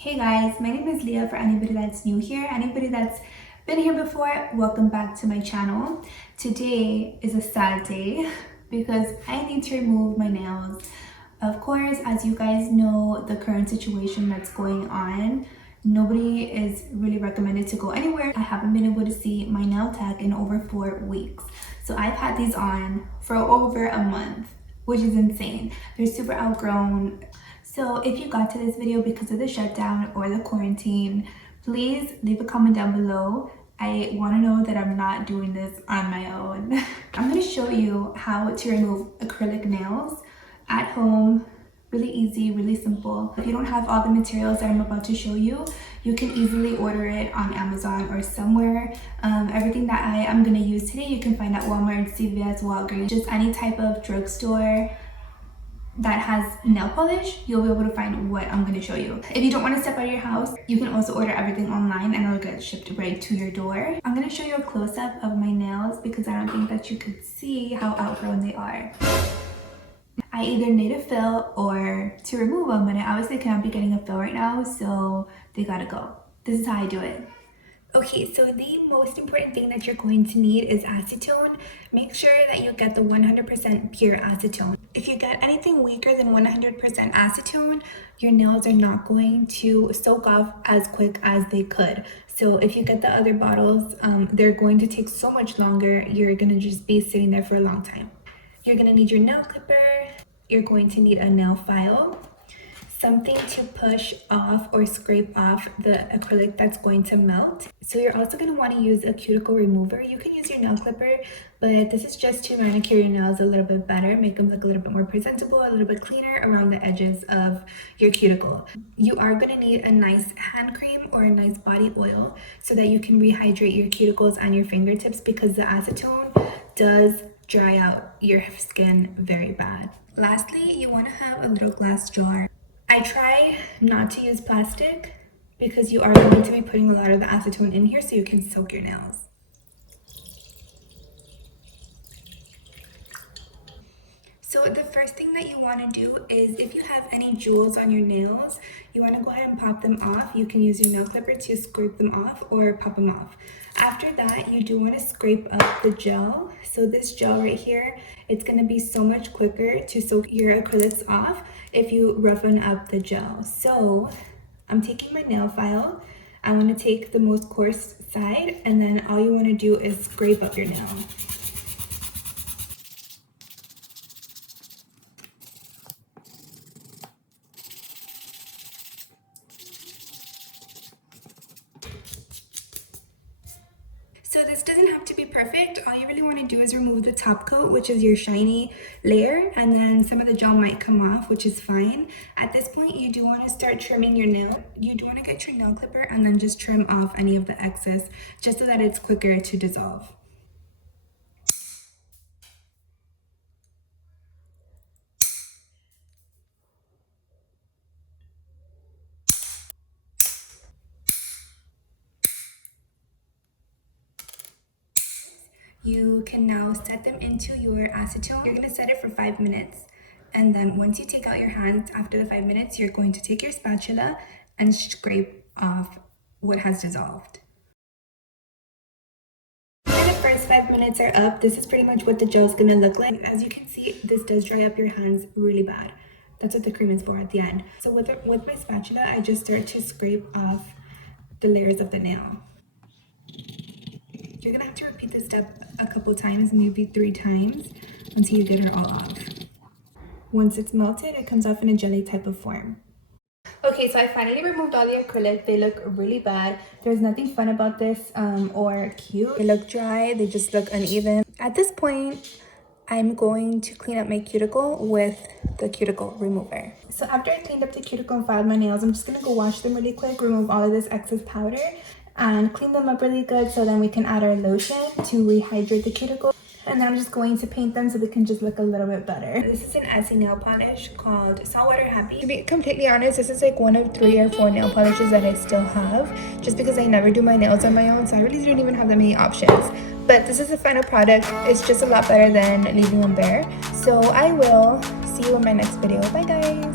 Hey guys, my name is Leah. For anybody that's new here, anybody that's been here before, welcome back to my channel. Today is a sad day because I need to remove my nails. Of course, as you guys know, the current situation that's going on, nobody is really recommended to go anywhere. I haven't been able to see my nail tech in over 4 weeks. So I've had these on for over a month, which is insane. They're super outgrown. So if you got to this video because of the shutdown or the quarantine, please leave a comment down below. I want to know that I'm not doing this on my own. I'm going to show you how to remove acrylic nails at home. Really easy, really simple. If you don't have all the materials that I'm about to show you, you can easily order it on Amazon or somewhere. Everything that I am going to use today, you can find at Walmart, CVS, Walgreens, just any type of drugstore that has nail polish. You'll be able to find what I'm going to show you. If you don't want to step out of your house, you can also order everything online and it'll get shipped right to your door. I'm going to show you a close-up of my nails because I don't think that you could see how outgrown they are. I either need a fill or to remove them, but I obviously cannot be getting a fill right now, so they gotta go. This is how I do it. Okay, so the most important thing that you're going to need is acetone. Make sure that you get the 100% pure acetone. If you get anything weaker than 100% acetone, your nails are not going to soak off as quick as they could. So if you get the other bottles, they're going to take so much longer. You're gonna just be sitting there for a long time. You're gonna need your nail clipper. You're going to need a nail file, something to push off or scrape off the acrylic that's going to melt. So you're also going to want to use a cuticle remover. You can use your nail clipper, but this is just to manicure your nails a little bit better, make them look a little bit more presentable, a little bit cleaner around the edges of your cuticle. You are going to need a nice hand cream or a nice body oil so that you can rehydrate your cuticles and your fingertips, because the acetone does dry out your skin very bad. Lastly, you want to have a little glass jar. I try not to use plastic because you are going to be putting a lot of the acetone in here so you can soak your nails. So the first thing that you want to do is, if you have any jewels on your nails, you want to go ahead and pop them off. You can use your nail clipper to scrape them off or pop them off. After that, you do want to scrape up the gel. So this gel right here, it's going to be so much quicker to soak your acrylics off if you roughen up the gel. So I'm taking my nail file. I want to take the most coarse side, and then all you want to do is scrape up your nail. So this doesn't have to be perfect. All you really want to do is remove the top coat, which is your shiny layer, and then some of the gel might come off, which is fine. At this point, you do want to start trimming your nail. You do want to get your nail clipper and then just trim off any of the excess, just so that it's quicker to dissolve. You can now set them into your acetone. You're going to set it for 5 minutes. And then once you take out your hands after the 5 minutes, you're going to take your spatula and scrape off what has dissolved. After the first 5 minutes are up, this is pretty much what the gel is going to look like. As you can see, this does dry up your hands really bad. That's what the cream is for at the end. So with my spatula, I just start to scrape off the layers of the nail. You're gonna have to repeat this step a couple times, maybe 3 times, until you get it all off. Once it's melted, it comes off in a jelly type of form. Okay, so I finally removed all the acrylic. They look really bad. There's nothing fun about this or cute. They look dry, they just look uneven. At this point, I'm going to clean up my cuticle with the cuticle remover. So after I cleaned up the cuticle and filed my nails, I'm just gonna go wash them really quick, remove all of this excess powder, and clean them up really good, so then we can add our lotion to rehydrate the cuticle. And then I'm just going to paint them so they can just look a little bit better. This is an Essie nail polish called Saltwater Happy. To be completely honest, this is like one of 3 or 4 nail polishes that I still have, just because I never do my nails on my own, so I really don't even have that many options. But this is the final product. It's just a lot better than leaving them bare. So I will see you in my next video. Bye guys.